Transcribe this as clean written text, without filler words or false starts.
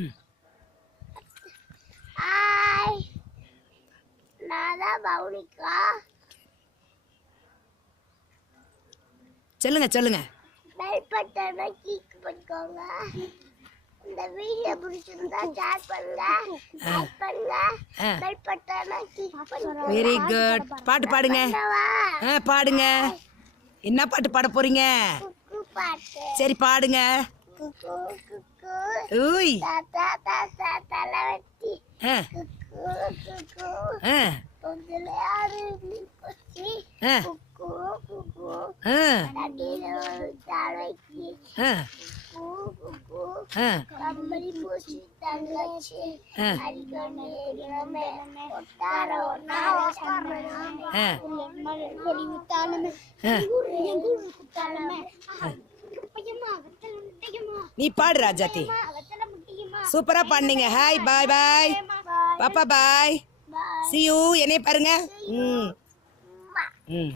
ம் ஹாய், நான் தான் பவுனிகா. சொல்லுங்க சொல்லுங்க. பெல் பட்டனை கிளிக் பண்ணிக்கோங்க. இந்த வீடியோ பிடிச்சிருந்தா ஷேர் பண்ணுங்க, லைக் பண்ணுங்க, பெல் பட்டனை கிளிக் பண்ணுங்க. Very good. பாட்டு பாடுங்க. பாடுங்க. என்ன பாட்டு பாட போறீங்க? குக்கு பாட்டு. சரி பாடுங்க. குக்கு குக்கு ஊய். தாத்தா தாத்தா தலைவட்டி. ஆ குக்கு குக்கு ஆ உங்களை யாரு போச்சு. ஆ குக்கு குக்கு ஆ தண்ணியில ஒரு தலைக்கு. ஆ குக்கு குக்கு ஆ கம்பளி பூச்சி தங்கச்சி. ஆ அடிக்கடி இளமே ஒட்டார ஒன்னா ஒட்டாரமே. ஆ கொடி முத்தாலுமே எங்கூர் குத்தாலுமே. நீ பாடு ராஜாத்தி. சூப்பரா பண்ணீங்க. ஹாய் பாய் பாய் பாப்பா பாய். See you. என்னைய பாருங்க. ம் ம்